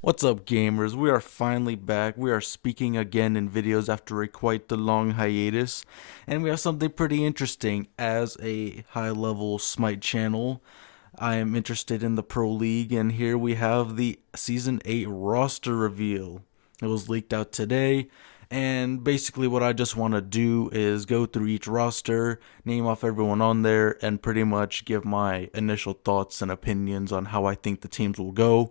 What's up, gamers? We are finally back. We are speaking again in videos after a quite the long hiatus, and we have something pretty interesting. As a high-level Smite channel, I am interested in the Pro League, and here we have the Season 8 roster reveal. It was leaked out today, and basically what I just want to do is go through each roster, name off everyone on there, and pretty much give my initial thoughts and opinions on how I think the teams will go.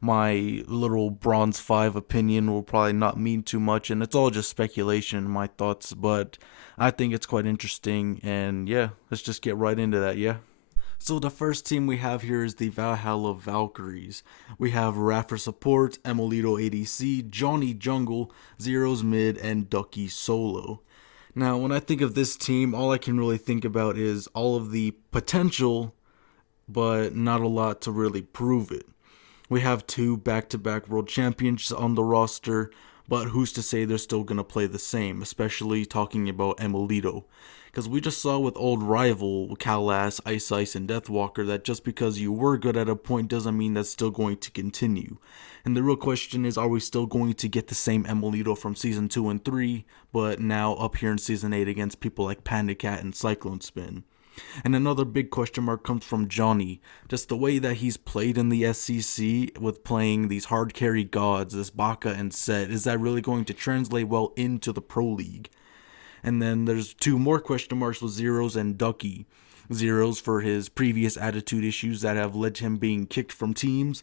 My little bronze 5 opinion will probably not mean too much, and it's all just speculation and my thoughts, but I think it's quite interesting. And yeah, let's just get right into that. Yeah, so the first team we have here is the Valhalla Valkyries. We have Raph for support, Emilito ADC, Johnny Jungle, Zeros mid, and Ducky solo. Now, when I think of this team, all I can really think about is all of the potential, but not a lot to really prove it. We have two back-to-back world champions on the roster, but who's to say they're still going to play the same, especially talking about Emilito. Because we just saw with old rival Kalas, Ice, and Deathwalker that just because you were good at a point doesn't mean that's still going to continue. And the real question is, are we still going to get the same Emilito from Season 2 and 3, but now up here in Season 8 against people like Panda Cat and Cyclone Spin? And another big question mark comes from Johnny. Just the way that he's played in the SCC with playing these hard carry gods, this Baka and Set, is that really going to translate well into the Pro League? And then there's two more question marks with Zeros and Ducky. Zeros for his previous attitude issues that have led to him being kicked from teams.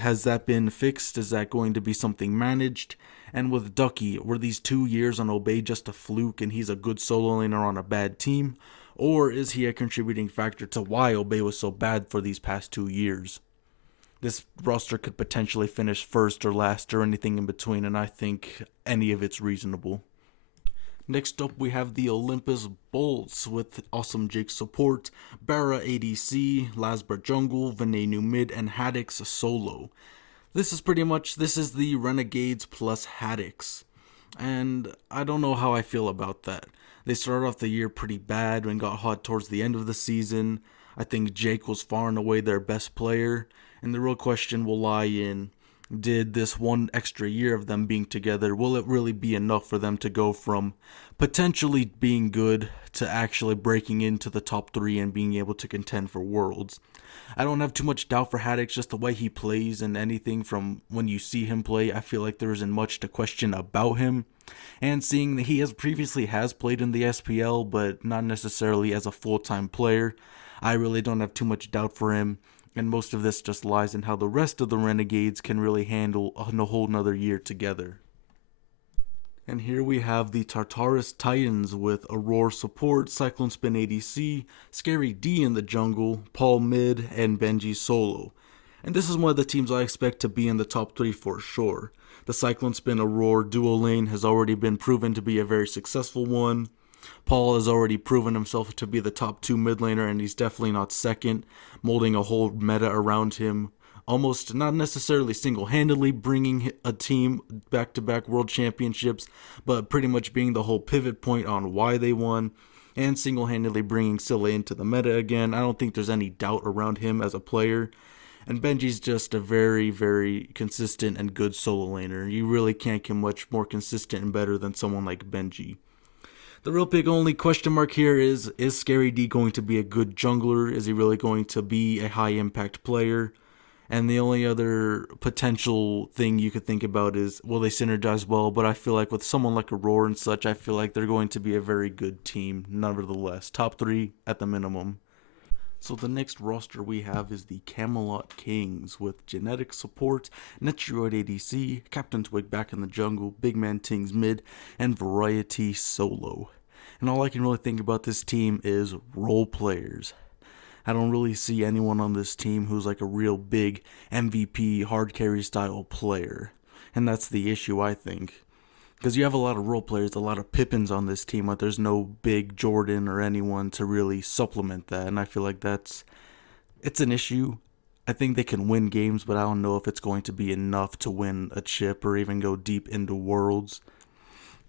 Has that been fixed? Is that going to be something managed? And with Ducky, were these 2 years on Obey just a fluke and he's a good solo laner on a bad team? Or is he a contributing factor to why Obey was so bad for these past 2 years? This roster could potentially finish first or last or anything in between, and I think any of it's reasonable. Next up, we have the Olympus Bolts with Awesome Jake support, Barra ADC, Lasbar jungle, Venenu mid, and Haddix solo. This is the Renegades plus Haddix. And I don't know how I feel about that. They started off the year pretty bad and got hot towards the end of the season. I think Jake was far and away their best player, and the real question will lie in, did this one extra year of them being together, will it really be enough for them to go from potentially being good to actually breaking into the top 3 and being able to contend for Worlds? I don't have too much doubt for Haddix, just the way he plays and anything from when you see him play, I feel like there isn't much to question about him. And seeing that he has played in the SPL, but not necessarily as a full-time player, I really don't have too much doubt for him. And most of this just lies in how the rest of the Renegades can really handle a whole nother year together. And here we have the Tartarus Titans with Aurora support, Cyclone Spin ADC, Scary D in the jungle, Paul mid, and Benji solo. And this is one of the teams I expect to be in the top 3 for sure. The Cyclone Spin Aurora duo lane has already been proven to be a very successful one. Paul has already proven himself to be the top 2 mid laner, and he's definitely not second, molding a whole meta around him. Almost not necessarily single-handedly bringing a team back-to-back world championships, but pretty much being the whole pivot point on why they won, and single-handedly bringing Scylla into the meta again. I don't think there's any doubt around him as a player. And Benji's just a very, very consistent and good solo laner. You really can't get much more consistent and better than someone like Benji. The real big only question mark here is Scary D going to be a good jungler? Is he really going to be a high impact player? And the only other potential thing you could think about is, will they synergize well? But I feel like with someone like Aurora and such, I feel like they're going to be a very good team, nevertheless. Top 3 at the minimum. So the next roster we have is the Camelot Kings with Genetic Support, Netroid ADC, Captain Twig back in the jungle, Big Man Tings mid, and Variety solo. And all I can really think about this team is role players. I don't really see anyone on this team who's like a real big MVP hard carry style player. And that's the issue, I think. Because you have a lot of role players, a lot of Pippins on this team, but there's no big Jordan or anyone to really supplement that. And I feel like it's an issue. I think they can win games, but I don't know if it's going to be enough to win a chip or even go deep into Worlds.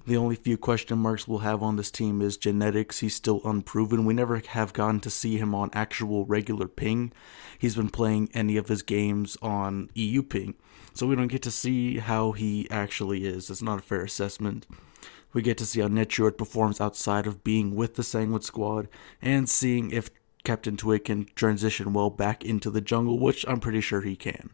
The only few question marks we'll have on this team is genetics. He's still unproven. We never have gotten to see him on actual regular ping. He's been playing any of his games on EU ping, so we don't get to see how he actually is. It's not a fair assessment. We get to see how Netroid performs outside of being with the Sanguine squad, and seeing if Captain Twig can transition well back into the jungle, which I'm pretty sure he can.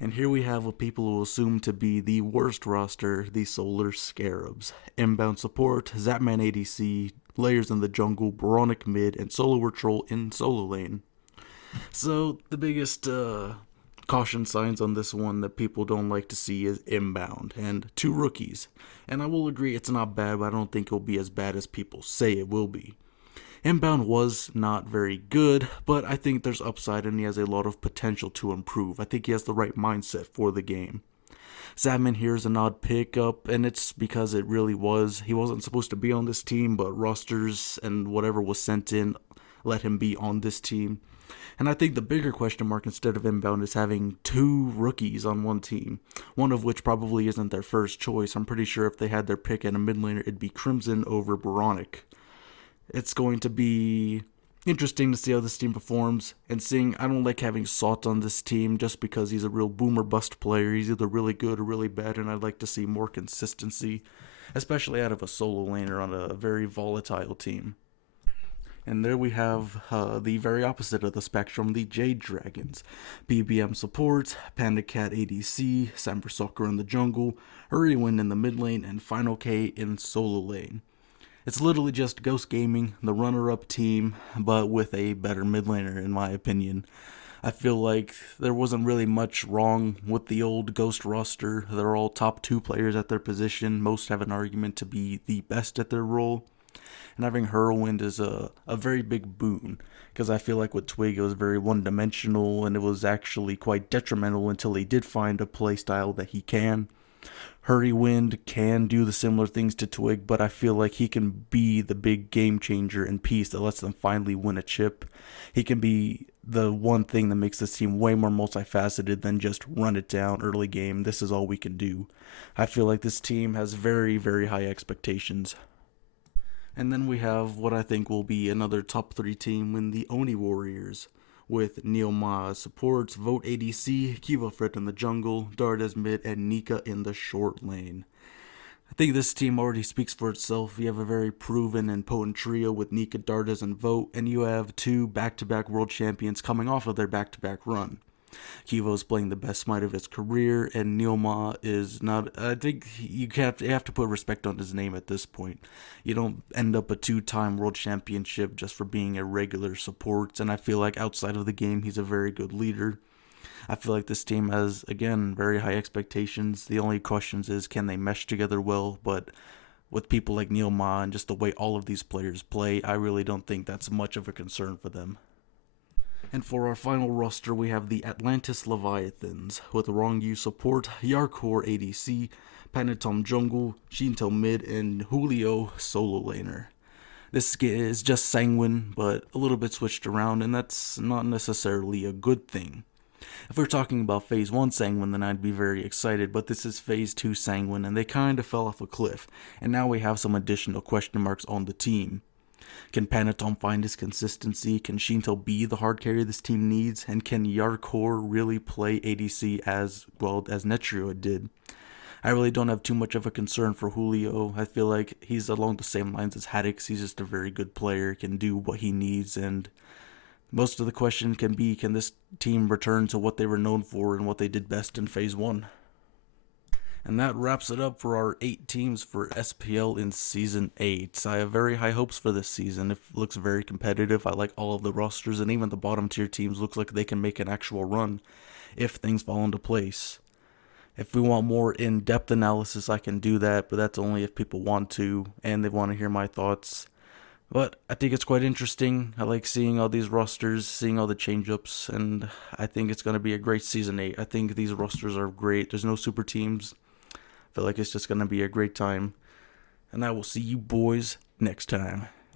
And here we have what people will assume to be the worst roster, the Solar Scarabs. Inbound support, Zapman ADC, layers in the jungle, Boronic mid, and Solo Troll in solo lane. So the biggest caution signs on this one that people don't like to see is inbound and 2 rookies. And I will agree it's not bad, but I don't think it'll be as bad as people say it will be. Inbound was not very good, but I think there's upside and he has a lot of potential to improve. I think he has the right mindset for the game. Zadman here is an odd pickup, and it's because it really was. He wasn't supposed to be on this team, but rosters and whatever was sent in let him be on this team. And I think the bigger question mark instead of inbound is having 2 rookies on one team, one of which probably isn't their first choice. I'm pretty sure if they had their pick at a mid laner, it'd be Crimson over Boronic. It's going to be interesting to see how this team performs, and seeing I don't like having Salt on this team just because he's a real boom or bust player. He's either really good or really bad, and I'd like to see more consistency, especially out of a solo laner on a very volatile team. And there we have the very opposite of the spectrum, the Jade Dragons. BBM support, Panda Cat ADC, Samber Soccer in the jungle, Hurrywin in the mid lane, and Final K in solo lane. It's literally just Ghost Gaming, the runner-up team, but with a better mid laner in my opinion. I feel like there wasn't really much wrong with the old Ghost roster. They're all top 2 players at their position. Most have an argument to be the best at their role. And having Whirlwind is a very big boon, because I feel like with Twig it was very one-dimensional, and it was actually quite detrimental until he did find a playstyle that he can. Hurrywin can do the similar things to Twig, but I feel like he can be the big game changer and piece that lets them finally win a chip. He can be the one thing that makes this team way more multifaceted than just run it down early game. This is all we can do. I feel like this team has very, very high expectations. And then we have what I think will be another top 3 team in the Oney Warriors, with Neoma supports, Vote ADC, Kiva Fred in the jungle, Dardes mid, and Nika in the short lane. I think this team already speaks for itself. You have a very proven and potent trio with Nika, Dardes, and Vote, and you have 2 back-to-back world champions coming off of their back-to-back run. Kivo is playing the best smite of his career, and Neoma is not. I think you have to put respect on his name at this point. You don't end up a 2-time world championship just for being a regular support, and I feel like outside of the game, he's a very good leader. I feel like this team has, again, very high expectations. The only questions is, can they mesh together well? But with people like Neoma and just the way all of these players play, I really don't think that's much of a concern for them. And for our final roster, we have the Atlantis Leviathans, with Rongyu support, Yarkor ADC, Panatom jungle, Shinto mid, and Julio solo laner. This is just Sanguine, but a little bit switched around, and that's not necessarily a good thing. If we're talking about Phase 1 Sanguine, then I'd be very excited, but this is Phase 2 Sanguine, and they kind of fell off a cliff, and now we have some additional question marks on the team. Can Panatom find his consistency? Can Shinto be the hard carry this team needs? And can Yarkor really play ADC as well as Netroid did? I really don't have too much of a concern for Julio. I feel like he's along the same lines as Haddix. He's just a very good player, can do what he needs, and most of the question can be, can this team return to what they were known for and what they did best in Phase 1? And that wraps it up for our 8 teams for SPL in Season 8. I have very high hopes for this season. It looks very competitive. I like all of the rosters, and even the bottom tier teams looks like they can make an actual run if things fall into place. If we want more in-depth analysis, I can do that, but that's only if people want to, and they want to hear my thoughts. But I think it's quite interesting. I like seeing all these rosters, seeing all the change-ups, and I think it's going to be a great Season 8. I think these rosters are great. There's no super teams. I feel like it's just going to be a great time. And I will see you boys next time.